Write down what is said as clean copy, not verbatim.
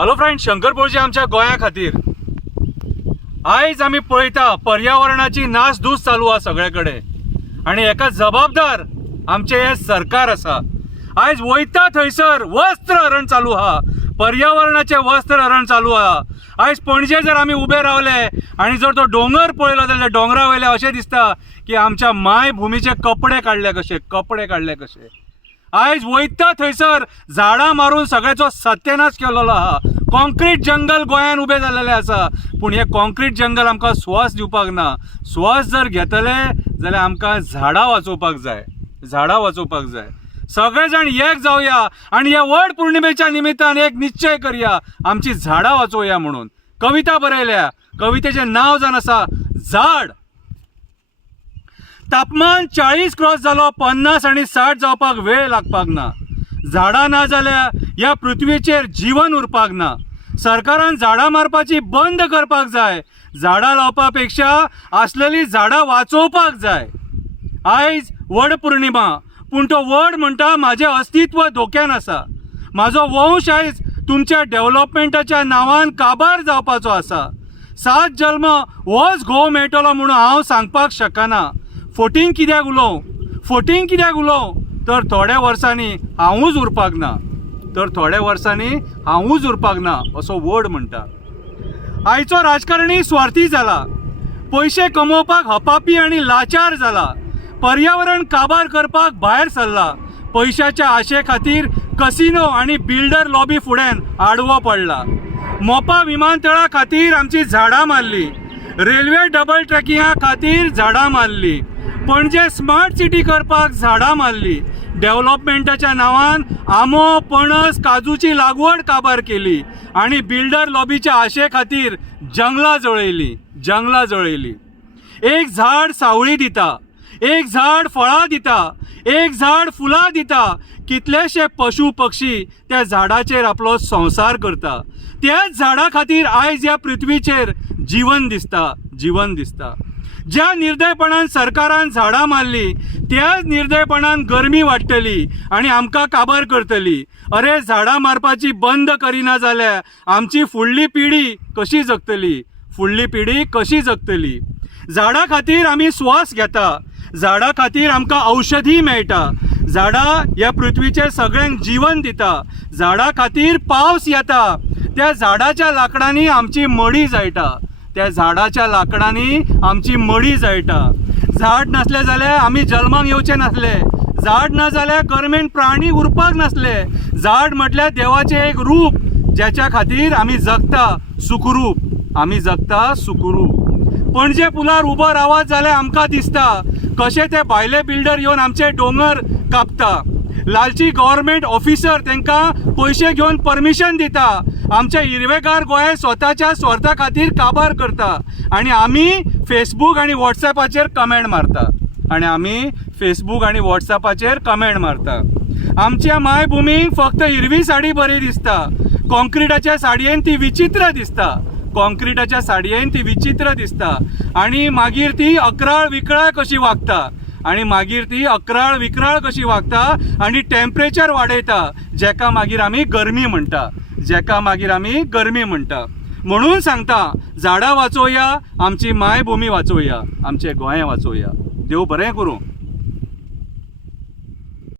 Hello friend, Shankar पळजी आमच्या गोंया खातीर आयज आमी पळयता पर्यावरणाची नासधूस चालू आहा सगळे कडेन आनी हेका जबाबदार आमचे हे सरकार आसा। आयज वयता थंयसर वस्त्र हरण चालू आहा, पर्यावरणाचे वस्त्र हरण चालू आहा। आयज पणजे जर आमी उबे रावले आनी जर तो डोंगर पळयलो जाल्यार डोंगरा वयले अशें दिसता की आमच्या मायभुमीचे कपडे काडले कशे। आयज वयता थंयसर झाडां मारून सगळ्याचो सत्यानाश केलेलो आहा। कॉन्क्रीट जंगल गोंयान उबे जाल्लेले आसा, पूण हे कॉन्क्रीट जंगल आमकां स्वास दिवपाक ना। स्वास जर घेतले जाल्यार आमकां झाडां वाचोवपाक जाय। सगळे जाण एक जावया आनी ह्या वड पौर्णिमेच्या निमित्तान एक निश्चय करया, आमची झाडां वाचोवया म्हणून। कविता बरयल्या, कवितेचें नांव जावन आसा झाड। तापमान 40 क्रॉस जालो, 50 आनी 60 जावपाक वेळ लागपाक ना। झाडां ना जाल्यार ह्या पृथ्वीचेर जीवन उरपाक ना। सरकारान झाडां मारपाची बंद करपाक जाय। झाडां लावपा पेक्षा आसलेली झाडां वाचोवपाक जाय। आयज वड पौर्णिमा, पूण तो वड म्हणटा म्हाजें अस्तित्व धोक्यान आसा। म्हाजो वंश आयज तुमच्या डेव्हलपमेंटाच्या नांवान काबार जावपाचो आसा। 7 जल्म होच घोव मेळटलो म्हणून हांव सांगपाक शकना। फोटींग कित्याक उलोवं तर थोड्या वर्सांनी हांवूच उरपाक ना असो वड म्हणटा। आयचो राजकारणी स्वार्थी जाला, पयशे कमोवपाक हपापी आनी लाचार जाला। पर्यावरण काबार करपाक भायर सरला। पैशाच्या आशे खातीर कसिनो आनी बिल्डर लॉबी फुड्यान आडवो पडला। मोपा विमानतळा खातीर आमची झाडां मारली, रेल्वे डबल ट्रॅकिंगा खातीर झाडां मारली, पणजे स्मार्ट सिटी करपाक झाडां मारली। डेव्हलपमेंटाच्या नांवान आंबो, पणस, काजूची लागवड काबार केली आनी बिल्डर लॉबीच्या आशे खातीर जंगलां जळयली। एक झाड सावळी दिता, एक झाड फळां दिता, एक झाड फुलां दिता। कितलेशे पशु पक्षी त्या झाडाचेर आपलो संसार करता। त्याच झाडा खातीर आयज ह्या पृथ्वीचेर जीवन दिसता। ज्या निर्दयपणान सरकारान झाडां मारली, त्याच निर्दयपणान गरमी वाडटली आनी आमकां काबार करतली। अरे, झाडां मारपाची बंद करिना जाल्यार आमची फुडली पिढी कशी जगतली? झाडां खातीर आमी स्वास घेता, झाडां खातीर आमकां औषधी मेळटा। झाडां ह्या पृथ्वीचेर सगळ्यांक जीवन दिता। झाडां खातीर पावस येता, त्या झाडाच्या लांकडांनी आमची मडी जळटा। झाड नासले जाल्यार आमी जल्माक येवचे नासले। झाड ना जाल्यार गरमेन प्राणी उरपाक नासले। झाड म्हटल्यार देवाचें एक रूप, ज्याच्या खातीर आमी जगता सुखरूप। पणजे पुलार उबो रावत जाल्यार आमकां दिसता कशे ते भायले बिल्डर येवन आमचे दोंगर कापता। लालची गव्हर्मेंट ऑफिसर तांकां पयशे घेवन परमिशन दिता। आमचे हिरवेगार गोंय स्वताच्या स्वार्था खातीर काबार करता आनी आमी फेसबूक आनी व्हॉट्सॅपाचेर कमेंट मारता। आमच्या मायभुमीक फक्त हिरवी साडी बरी दिसता। कॉन्क्रिटाच्या साडयेन ती विचित्र दिसता आनी मागीर ती अकराळ विकराळ कशी वागता आनी टेम्परेचर वाडयता, जेका मागीर आमी गरमी म्हणटा। म्हणून सांगता, झाडां वाचोवया, आमची मायभूमी वाचोवया, आमचें गोंय वाचोवया। देव बरें करूं।